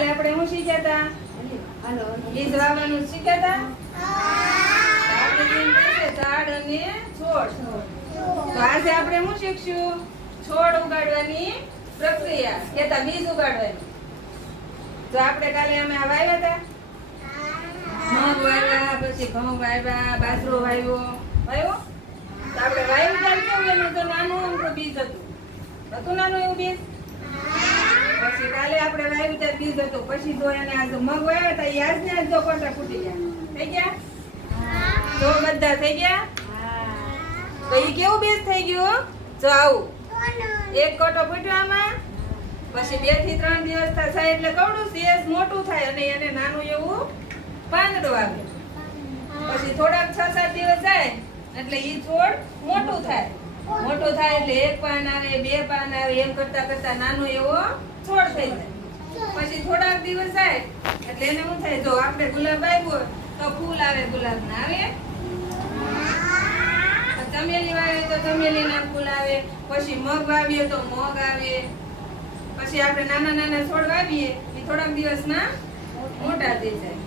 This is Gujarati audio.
કાલે આપણે શું શીખ્યા હતા? બીજ વાવવાનું શીખ્યા હતા. ઝાડ અને છોડ. તો આજે આપણે શું શીખશું? છોડ ઉગાડવાની પ્રક્રિયા, કેતા બીજ ઉગાડવાની. તો આપણે કાલે અમે આ વાવ્યા હતા, મગ વાવ્યા, પછી ઘઉં વાવ્યા, બાજરો વાવ્યો. તો આપણે વાવ્યું ત્યારે કેવું એનું તો નાનું અમથું બીજ હતું નાનું એવું બીજ. પછી કાલે આપણે વાવ્યું ત્યારે બીજ હતું. પછી જો એને આ મગ વાવ્યા હતા, એ આજ ને આજ જો કોટા ફૂટી ગયા. થઈ ગયા? જો બધા થઈ ગયા. તો એ કેવું બીજ થઈ ગયું? જો આવું એક કોટો ફૂટ્યો આમાં. પછી 2 થી 3 દિવસ થાય એટલે કવડું સેજ મોટું થાય અને એને નાનું એવું પાંદડું આવે. પછી થોડાક 6-7 દિવસ જાય એટલે ઈ છોડ મોટું થાય. મોટું થાય એટલે 1 પાન આવે, 2 પાન આવે, એમ કરતા કરતા નાનો એવો છોડ થઈ જાય. પછી થોડાક દિવસ જાય એટલે એને શું થાય? જો આપણે ગુલાબ આવ્યો તો ફૂલ આવે, ગુલાબ ના આવે. ચમેલી વાવીએ તો ચમેલી ના ફૂલ આવે. પછી મગ વાવીએ તો મગ આવે. પછી આપણે નાના નાના છોડ વાવીએ એ થોડાક દિવસમાં મોટા થઈ જાય.